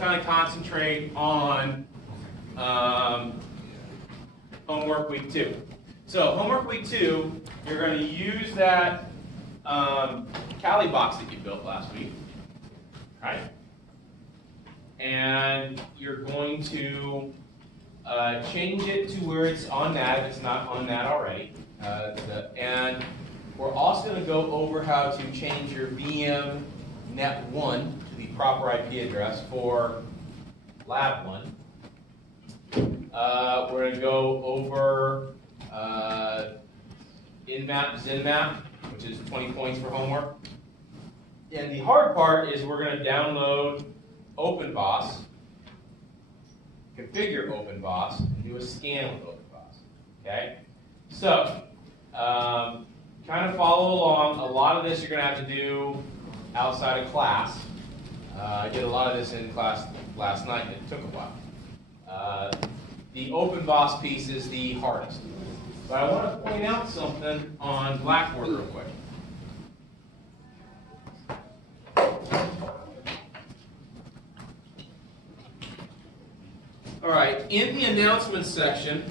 kind of concentrate on homework week 2. So homework week 2, you're going to use that Cali box that you built last week, right? And you're going to change it to where it's on that if it's not on that already. And we're also going to go over how to change your VM net 1 to the proper IP address for lab 1. We're going to go over InMap, ZenMap, which is 20 points for homework. And the hard part is we're going to download OpenBOS, configure OpenBOS, and do a scan with OpenBOS. Okay? So, kind of follow along. A lot of this you're going to have to do outside of class. I did a lot of this in class last night, and it took a while. The OpenBOS piece is the hardest. But I want to point out something on Blackboard real quick. All right, in the announcements section,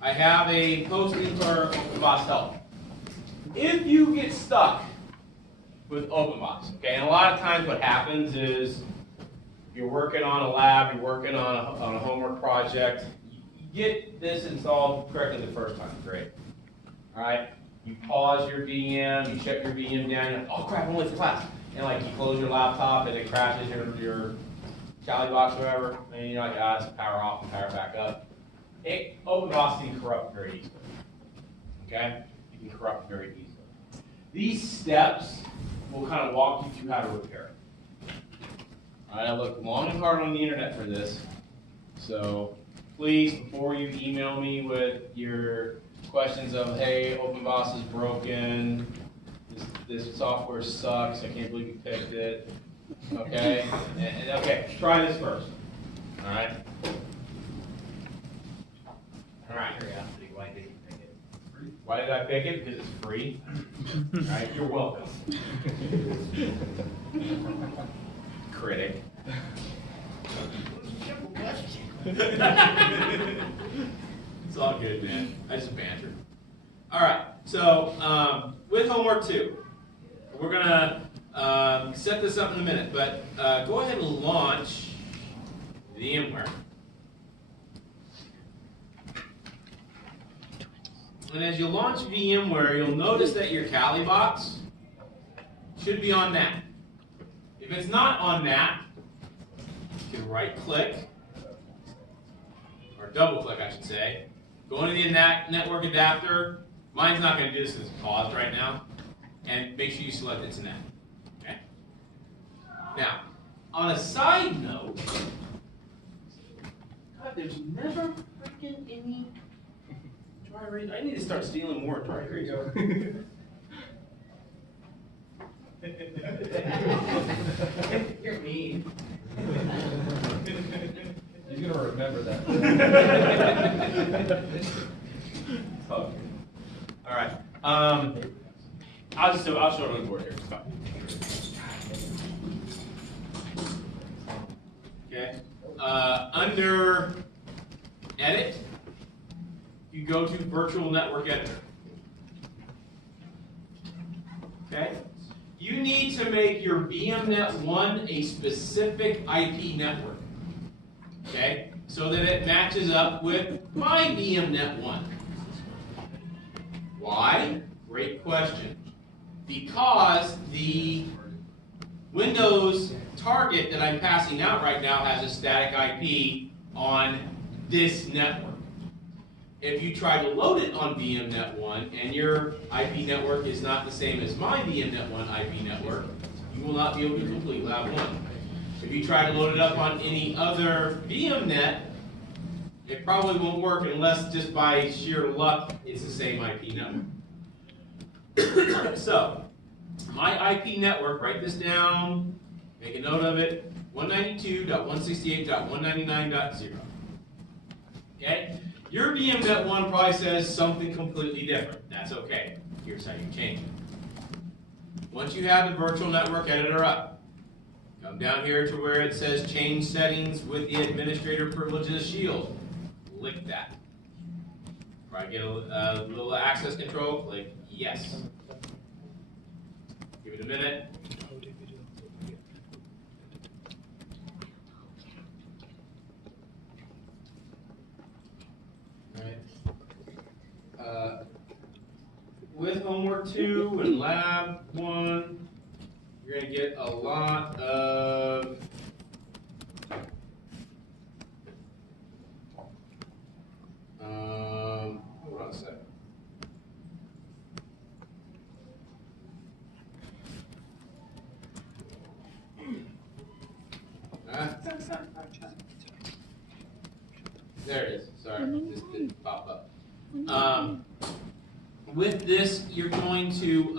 I have a posting for OpenBOS help. If you get stuck with OpenBOS, okay, and a lot of times what happens is you're working on a lab, you're working on a homework project, you get this installed correctly the first time, great. All right, you pause your VM, you shut your VM down, you're like, oh crap, I'm late for class. And like you close your laptop and it crashes your Cali box or whatever, and you're like, ah, it's power off and power back up. OpenBOS can corrupt very easily. Okay? You can corrupt very easily. These steps will kind of walk you through how to repair it. All right, I looked long and hard on the internet for this. So please, before you email me with your questions of, hey, OpenBOS is broken, this software sucks, I can't believe you picked it. Okay? Okay, try this first. All right? All right. Curiosity, why did you pick it? Why did I pick it? Because it's free. All right, you're welcome. Critic. Simple question. It's all good, man. I just banter. All right, so with homework 2, we're gonna set this up in a minute, but go ahead and launch VMware. And as you launch VMware, you'll notice that your Cali box should be on that. If it's not on that, you can right-click, or double-click, I should say. Go into the network adapter. Mine's not going to do this because it's paused right now. And make sure you select it's NAT. Okay? Now, on a side note, God, there's never freaking any dry erase. I need to start stealing more dry erase. You're mean. He's gonna remember that. All right. I'll show it on the board here. It's fine. Okay. Under Edit, you go to Virtual Network Editor. Okay. You need to make your VMnet1 a specific IP network. Okay, so that it matches up with my VMnet1. Why? Great question. Because the Windows target that I'm passing out right now has a static IP on this network. If you try to load it on VMnet1 and your IP network is not the same as my VMnet1 IP network, you will not be able to complete Lab 1. If you try to load it up on any other VMnet, it probably won't work unless just by sheer luck it's the same IP network. So, my IP network, write this down, make a note of it, 192.168.199.0. Okay? Your VMNet1 probably says something completely different. That's okay. Here's how you change it. Once you have the virtual network editor up, come down here to where it says change settings with the administrator privileges shield. Click that. Right, get a little access control, click yes. Give it a minute. With homework 2 and lab 1, you're going to get a lot of hold on a second. There it is. Sorry, this didn't pop up. With this, you're going to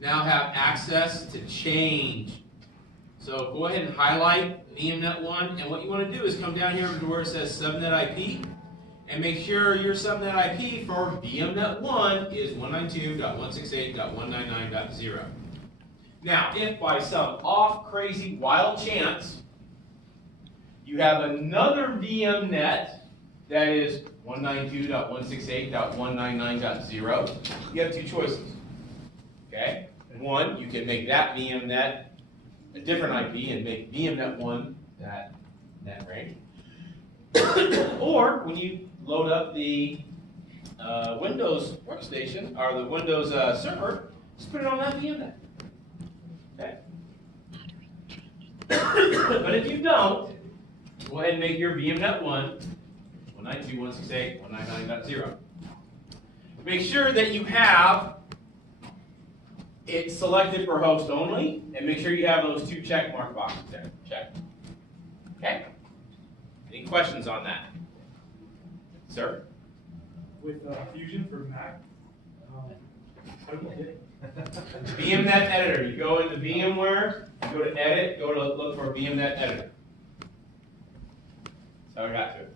now have access to change. So go ahead and highlight VMNet1, and what you want to do is come down here to where it says subnet IP, and make sure your subnet IP for VMNet1 is 192.168.199.0. Now, if by some off, crazy, wild chance you have another VMNet that is 192.168.199.0, you have two choices. Okay? One, you can make that VMNet a different IP and make VMNet1 that net range. Or when you load up the Windows workstation or the Windows server, just put it on that VMNet. Okay? But if you don't, go ahead and make your VMNet1 192.168.199.0. Make sure that you have it selected for host only, and make sure you have those two check mark boxes there. Check. Okay? Any questions on that? Sir? With Fusion for Mac, how do we get it? VMNet editor. You go into VMware, you go to edit, go to look for VMNet editor. That's how we got to it.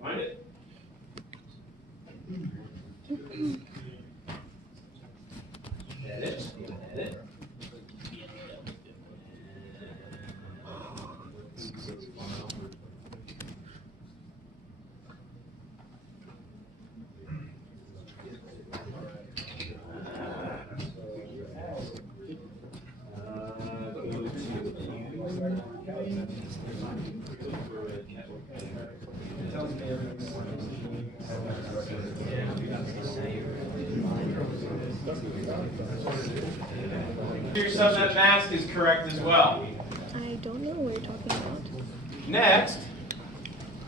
Find it. Edit. Edit. Your subnet mask is correct as well. I don't know what you're talking about. Next,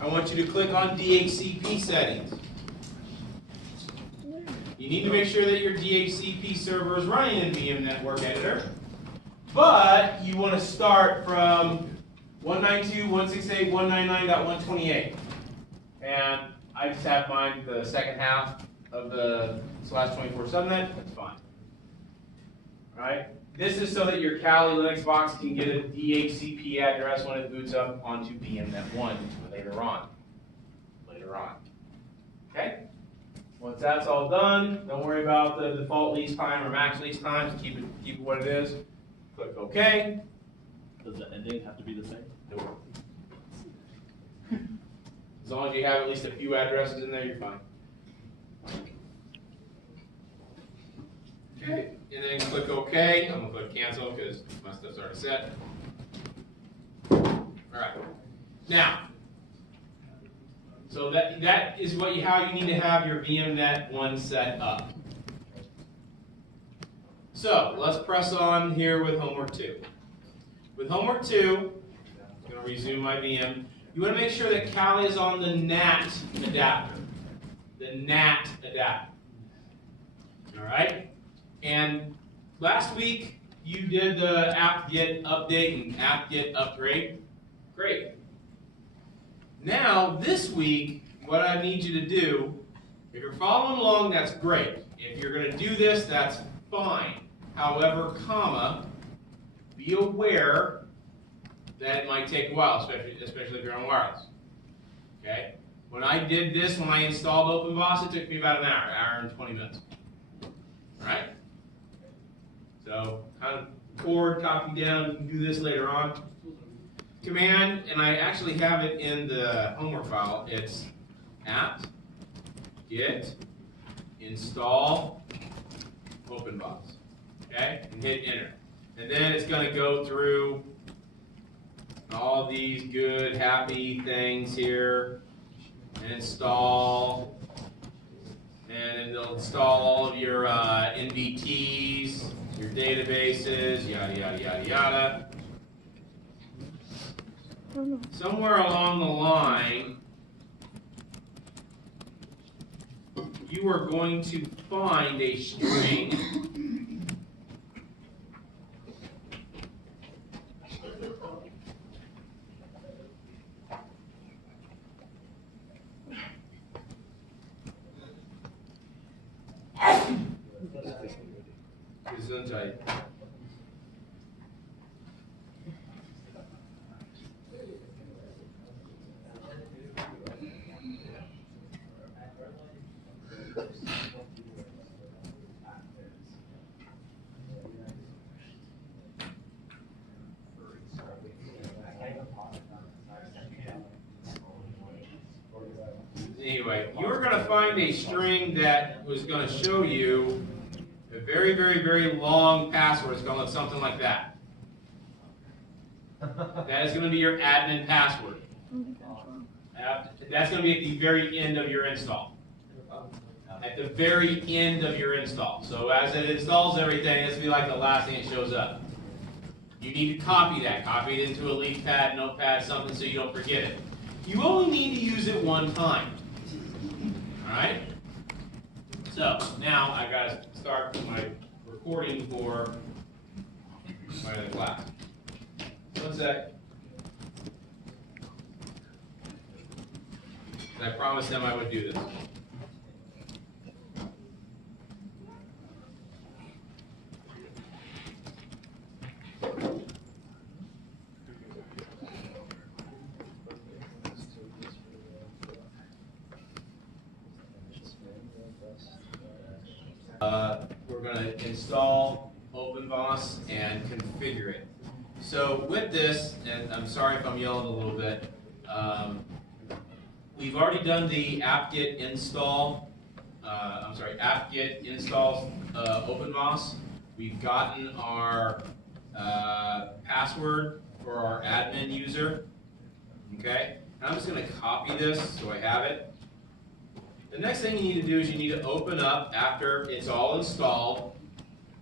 I want you to click on DHCP settings. You need to make sure that your DHCP server is running in VM Network Editor, but you want to start from 192.168.199.128. And I just have mine the second half of the /24 subnet. That's fine. All right. This is so that your Kali Linux box can get a DHCP address when it boots up onto VMNet1 later on. Okay? Once that's all done, don't worry about the default lease time or max lease times. Keep it what it is. Click OK. Does the ending have to be the same? Nope. As long as you have at least a few addresses in there, you're fine. Okay, and then click OK. I'm going to click cancel because my stuff's already set. Alright. Now, so that is how you need to have your VMNet1 set up. So, let's press on here with homework 2. With homework 2, I'm going to resume my VM. You want to make sure that Kali is on the NAT adapter. The NAT adapter. Alright? And last week, you did the apt-get update and apt-get upgrade. Great. Now, this week, what I need you to do, if you're following along, that's great. if you're going to do this, that's fine. However, comma, be aware that it might take a while, especially if you're on wireless. Okay? When I did this, when I installed OpenVOS, it took me about an hour and 20 minutes. All right? So, kind of record, copy down, you can do this later on. Command, and I actually have it in the homework file, it's apt get install OpenVOS. Okay? And hit enter. And then it's going to go through all these good, happy things here. Install. And then they'll install all of your NVTs, your databases, yada, yada, yada, yada. Oh no. Somewhere along the line, you are going to find a string Gesundheit. Anyway, you're going to find a string that was going to show you a very, very, very long password. It's going to look something like that. That is going to be your admin password. Oh my gosh. Wow. That's going to be at the very end of your install. At the very end of your install. So as it installs everything, this will be like the last thing that shows up. You need to copy that. Copy it into a leaf pad, notepad, something so you don't forget it. You only need to use it one time. Alright? So, now I've got to start my recording for my other class. One sec. I promised them I would do this. We're going to install OpenVOS and configure it. So with this, and I'm sorry if I'm yelling a little bit, we've already done the apt-get install. Apt-get installs OpenVOS. We've gotten our password for our admin user. Okay, and I'm just going to copy this so I have it. The next thing you need to do is you need to open up after it's all installed.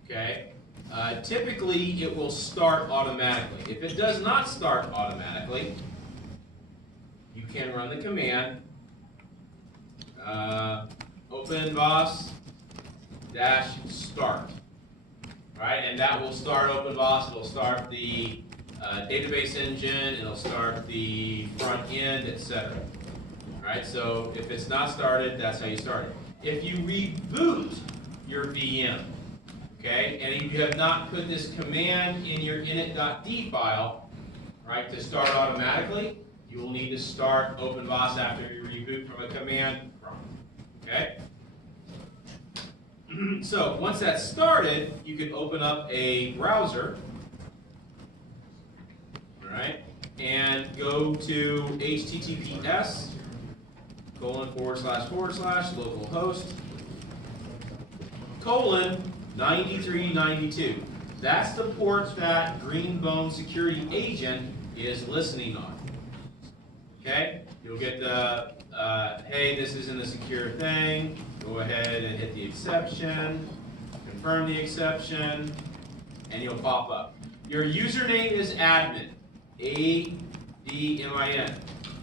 Okay, typically it will start automatically. If it does not start automatically, you can run the command OpenVOS-start. Right, and that will start OpenVOS. It'll start the database engine. It'll start the front end, etc. Right, so if it's not started, that's how you start it. If you reboot your VM, okay, and you have not put this command in your init.d file, right, to start automatically, you will need to start OpenVOS after you reboot from a command prompt, okay? So once that's started, you can open up a browser, all right, and go to https://localhost:9392. That's the port that Greenbone Security Agent is listening on. Okay? You'll get the, hey, this isn't a secure thing. Go ahead and hit the exception, confirm the exception, and you'll pop up. Your username is admin, A-D-M-I-N.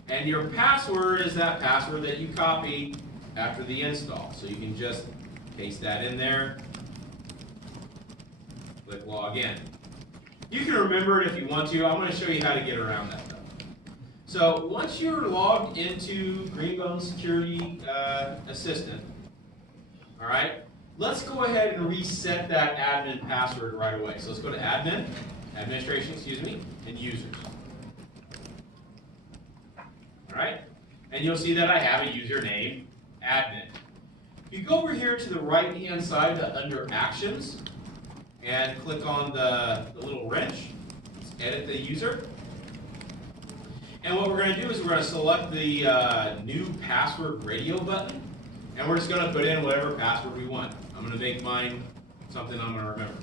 And your password is that password that you copied after the install. So you can just paste that in there, click log in. You can remember it if you want to. I'm going to show you how to get around that though. So once you're logged into Greenbone Security Assistant, all right, let's go ahead and reset that admin password right away. So let's go to admin, administration, excuse me, and users. All right, and you'll see that I have a username, admin. If you go over here to the right-hand side under actions and click on the little wrench, let's edit the user. And what we're going to do is we're going to select the new password radio button, and we're just going to put in whatever password we want. I'm going to make mine something I'm going to remember.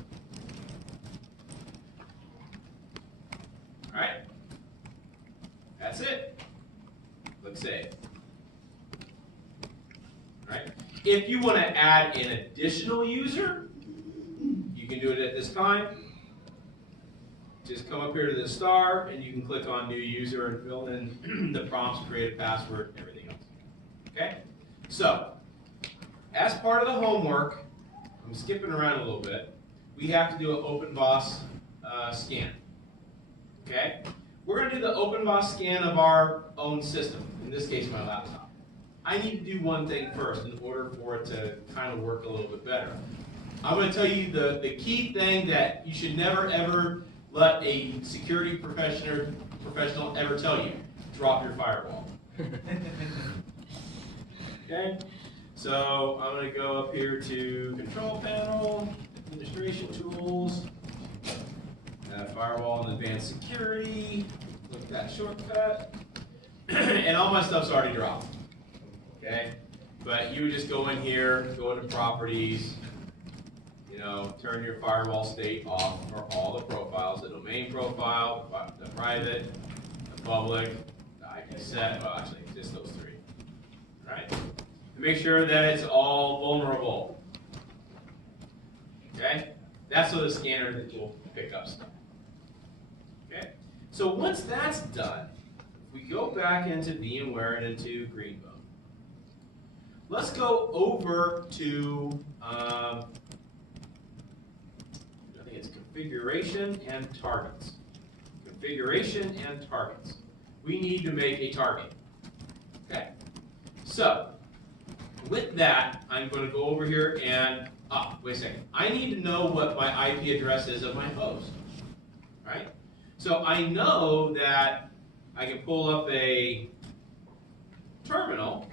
All right, that's it. Click save. All right. If you want to add an additional user, you can do it at this time. Just come up here to the star, and you can click on New User and fill in the prompts, create a password, and everything else. Okay? So, as part of the homework, I'm skipping around a little bit, we have to do an OpenBoss scan. Okay? We're going to do the OpenBoss scan of our own system, in this case my laptop. I need to do one thing first in order for it to kind of work a little bit better. I'm going to tell you the key thing that you should never ever let a security professional ever tell you. Drop your firewall. Okay? So I'm going to go up here to Control Panel, Administration Tools, Firewall and Advanced Security. Click that shortcut. And all my stuff's already dropped. Okay? But you would just go in here, go into Properties, turn your firewall state off for all the profiles, the domain profile, the private, the public, the IP set, well actually just those three. All right? And make sure that it's all vulnerable. Okay? That's so the scanner will pick up stuff. Okay? So once that's done, if we go back into VMware and into Greenbone, let's go over to configuration and targets. Configuration and targets. We need to make a target. Okay. So, with that, I'm going to go over here and, wait a second. I need to know what my IP address is of my host. Right? So I know that I can pull up a terminal,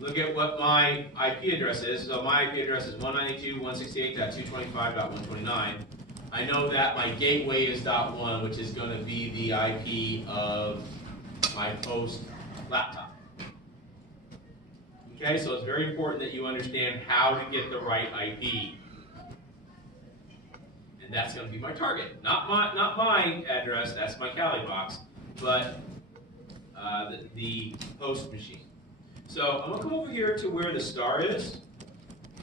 look at what my IP address is. So my IP address is 192.168.225.129. I know that my gateway is .1, which is going to be the IP of my host laptop. Okay, so it's very important that you understand how to get the right IP. And that's going to be my target. Not my address, that's my Kali box, but the host machine. So I'm going to come over here to where the star is,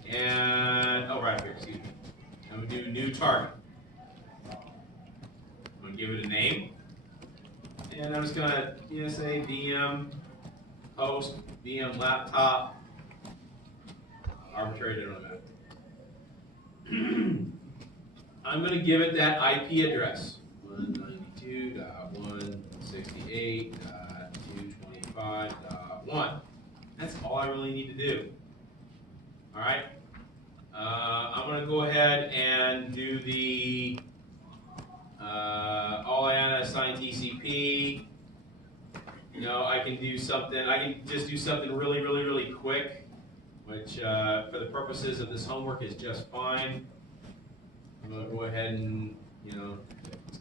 and, right here, excuse me. I'm going to do new target. I'm going to give it a name, and I'm just going to say VM host, VM laptop, arbitrary, doesn't matter. I'm going to give it that IP address, 192.168.225.1. That's all I really need to do. All right. I'm going to go ahead and do the all IANA assign TCP. I can do something. I can just do something really, really, really quick, which for the purposes of this homework is just fine. I'm going to go ahead and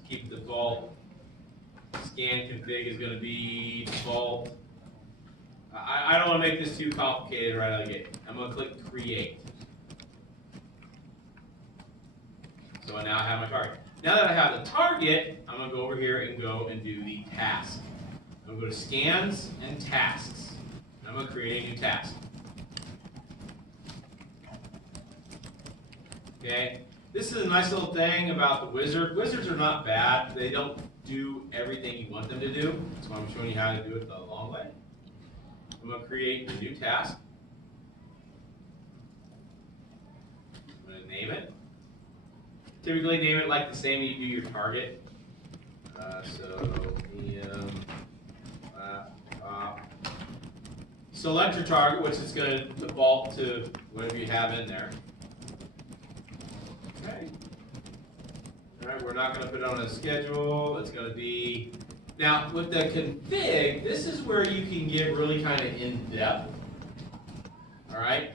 keep the default. Scan config is going to be default. I don't want to make this too complicated right out of the gate. I'm going to click Create. So I now have my target. Now that I have the target, I'm going to go over here and go and do the task. I'm going to go to Scans and Tasks. I'm going to create a new task. Okay? This is a nice little thing about the wizard. Wizards are not bad. They don't do everything you want them to do. So I'm showing you how to do it the long way. I'm going to create a new task. I'm going to name it. Typically name it like the same you do your target. So VM laptop select your target, which is going to default to whatever you have in there. Okay. All right, we're not going to put it on a schedule. It's going to be, now with the config, this is where you can get really kind of in depth. All right.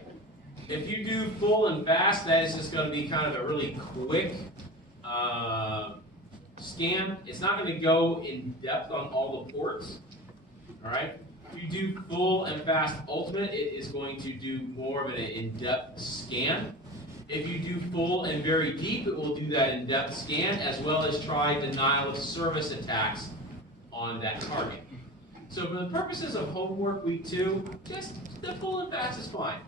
If you do full and fast, that is just going to be kind of a really quick scan. It's not going to go in depth on all the ports. All right. If you do full and fast ultimate, it is going to do more of an in-depth scan. If you do full and very deep, it will do that in-depth scan as well as try denial of service attacks on that target. So for the purposes of homework week 2, just the full and fast is fine.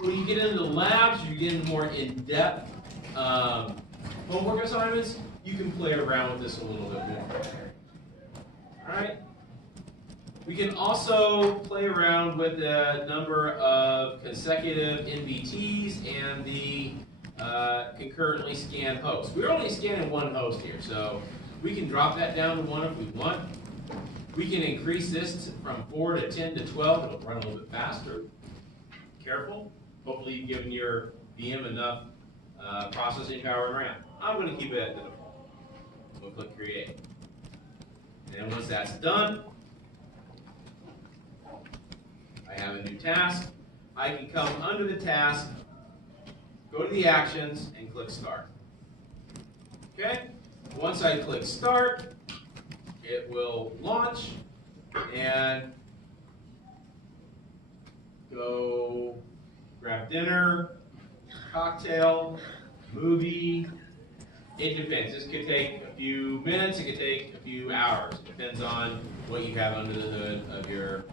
When you get into the labs, you get into more in-depth homework assignments, you can play around with this a little bit more. All right. We can also play around with the number of consecutive NVTs and the concurrently scanned hosts. We're only scanning one host here, so we can drop that down to 1 if we want. We can increase this from 4 to 10 to 12. It'll run a little bit faster. Careful. Hopefully you've given your VM enough processing power and RAM. I'm going to keep it at the default. We'll click Create. And once that's done, I have a new task. I can come under the task, go to the actions, and click Start. Okay? Once I click Start, it will launch and go grab dinner, cocktail, movie. It depends. This could take a few minutes. It could take a few hours. It depends on what you have under the hood of your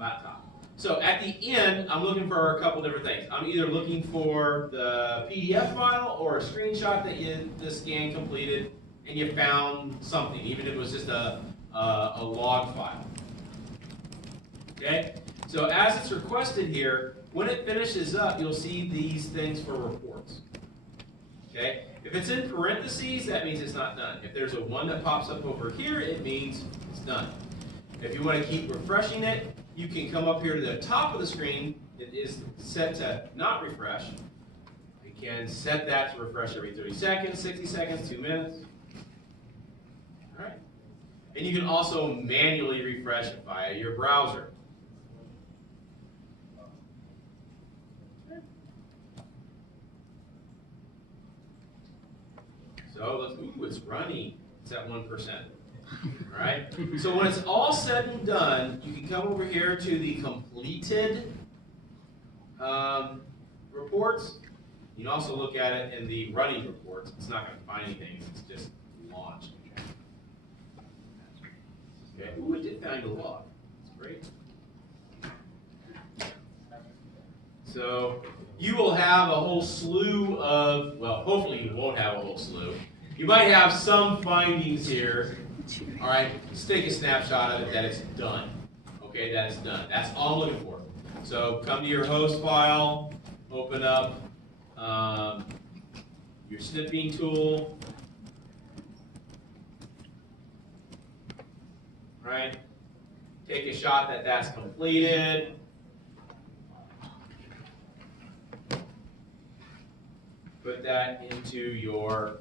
laptop. So at the end, I'm looking for a couple different things. I'm either looking for the PDF file or a screenshot that the scan completed and you found something, even if it was just a log file. Okay? So as it's requested here, when it finishes up, you'll see these things for reports. Okay? If it's in parentheses, that means it's not done. If there's a 1 that pops up over here, it means it's done. If you want to keep refreshing it, you can come up here to the top of the screen. It is set to not refresh. You can set that to refresh every 30 seconds, 60 seconds, 2 minutes. All right. And you can also manually refresh it via your browser. So let's, ooh, it's running. It's at 1%. All right. So when it's all said and done, you can come over here to the completed reports. You can also look at it in the running reports. It's not going to find anything. It's just launched. Okay. Ooh, it did find a log. That's great. So you will have a whole slew of, well, hopefully you won't have a whole slew. You might have some findings here. All right, let's take a snapshot of it that it's done. Okay, that it's done. That's all I'm looking for. So come to your host file, open up your snipping tool. All right, take a shot that that's completed. Put that into your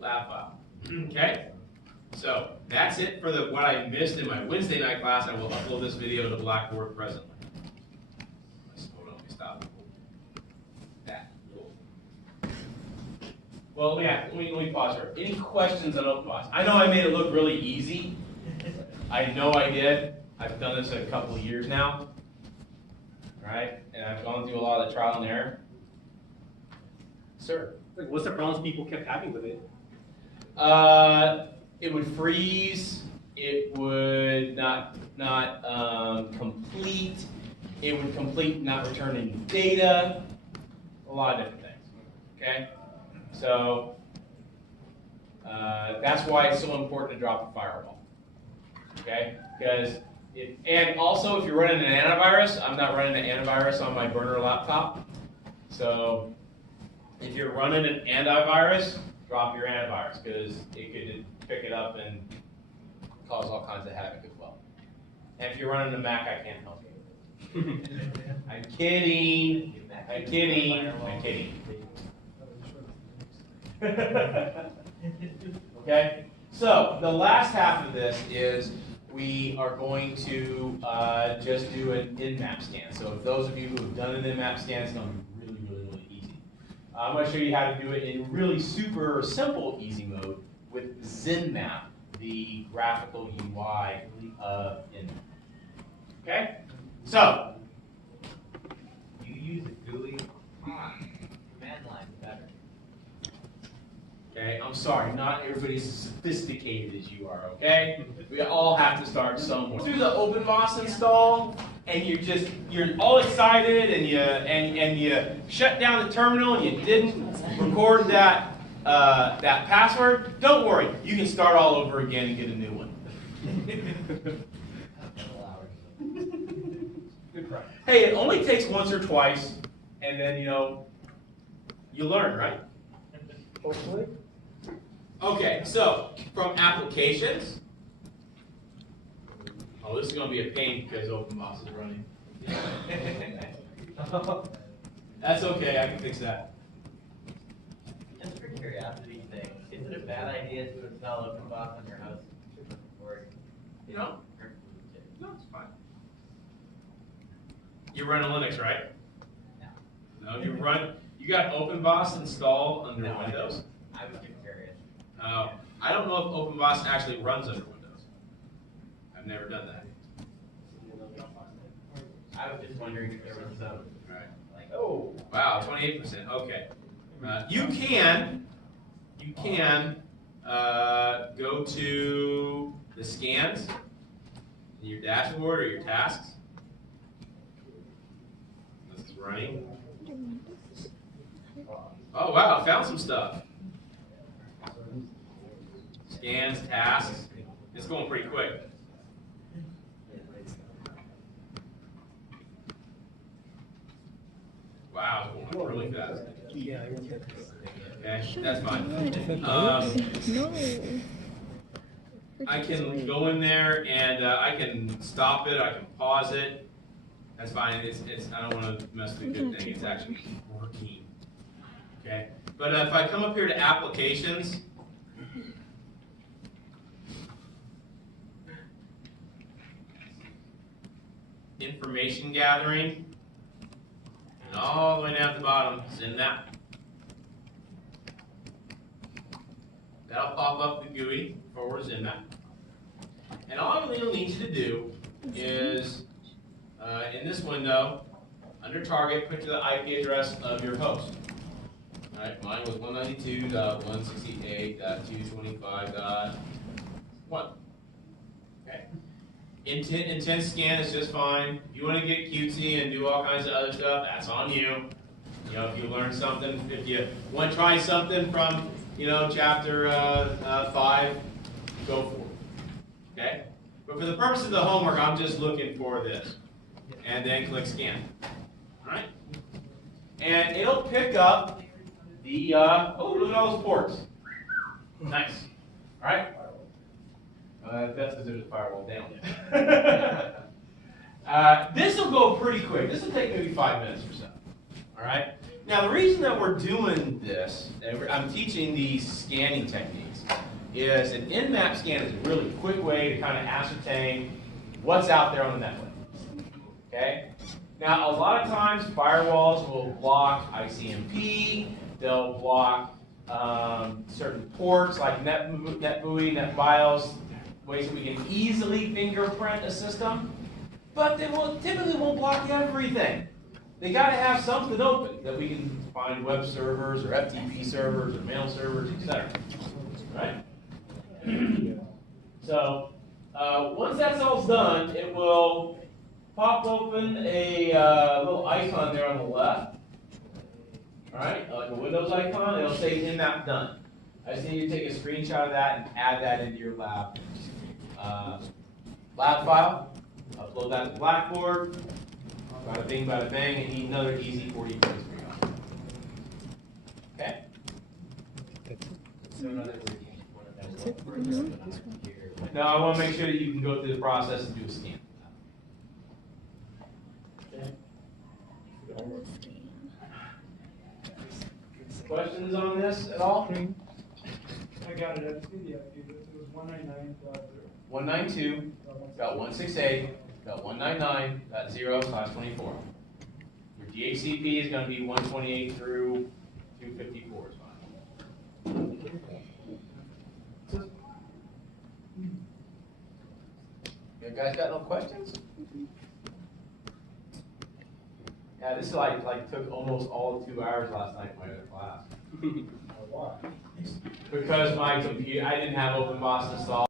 lab file. Okay? So that's it for what I missed in my Wednesday night class. I will upload this video to Blackboard presently. Hold on, let me stop. That. Cool. Well, let me pause here. Any questions on OpenBox? I know I made it look really easy. I know I did. I've done this a couple of years now. All right? And I've gone through a lot of the trial and error. Sir? What's the problems people kept having with it? It would freeze. It would not complete. It would complete not return any data. A lot of different things. Okay, so that's why it's so important to drop the firewall. Okay, because and also if you're running an antivirus, I'm not running an antivirus on my burner laptop. So if you're running an antivirus, drop your antivirus because it could pick it up and cause all kinds of havoc as well. And if you're running a Mac, I can't help you. I'm kidding. I'm kidding. I'm kidding. Okay, so the last half of this is we are going to just do an in-map scan. So if those of you who have done an in-map scan, it's going to be really, really, really easy. I'm going to show you how to do it in really super simple easy mode with ZenMap, the graphical UI of in-map. Okay, so You use a GUI. Command line better. okay, I'm sorry, not everybody's as sophisticated as you are, okay? We all have to start somewhere. Do the OpenBoss install, and you're all excited, and you shut down the terminal, and you didn't record that that password. Don't worry, you can start all over again and get a new one. Good practice. Hey, it only takes once or twice, and then you learn, right? Hopefully. Okay, so from applications. Oh, this is going to be a pain because OpenBoss is running. That's okay, I can fix that. Just for curiosity's sake, is it a bad idea to install OpenBoss on your house? Or, No, it's fine. You run a Linux, right? No. No, you got OpenBoss installed under No, I Windows? I was just curious. I don't know if OpenBoss actually runs under Windows. I've never done that. I was just wondering if there was some, Right. like, Oh, wow, 28%, okay. You can go to the scans in your dashboard or your tasks. This is running. Oh, wow, found some stuff. Scans, tasks. It's going pretty quick. Wow, it's going really fast. Okay, that's fine. No. I can go in there and I can stop it. I can pause it. That's fine. It's I don't want to mess with the good thing. It's actually working. Okay. But if I come up here to applications, information gathering, and all the way down at the bottom, ZenMap. That'll pop up the GUI for ZenMap. And all I really need you to do is, in this window, under target, put the IP address of your host. All right, mine was 192.168.225.1. Okay. Intense scan is just fine. If you want to get cutesy and do all kinds of other stuff, that's on you. You know, if you learn something, if you want to try something from, chapter 5, go for it. Okay? But for the purpose of the homework, I'm just looking for this. And then click scan. All right? And it'll pick up the, oh, look at all those ports. Nice. All right? That's because there's a firewall down. This will go pretty quick. This will take maybe 5 minutes or so. All right? Now, the reason that we're doing this, and I'm teaching these scanning techniques, is an in-map scan is a really quick way to kind of ascertain what's out there on the network. Okay? Now, a lot of times, firewalls will block ICMP. They'll block certain ports like NetBEUI, NetBIOS, ways that we can easily fingerprint a system. But they typically won't block everything. They got to have something open that we can find web servers or FTP servers or mail servers, etc. Right? So once that's all done, it will pop open a little icon there on the left. All right, like a Windows icon. It'll say in-map done. I just need you to take a screenshot of that and add that into your lab file. Upload that to Blackboard. Bada bing, bada bang, and need another easy 40 points for you. Okay? So in other words, you just wanna know That's what it. version Mhm. of it on the computer. No, I want to make sure that you can go through the process and do a scan. Questions on this at all? I got it, I just need the IP, it was 199.0. 192.168.199.0/24. Your DHCP is going to be 128 through 254 is fine. You guys got no questions? Yeah, this like took almost all of 2 hours last night in my other class. Why? Because my computer, I didn't have OpenBOS installed.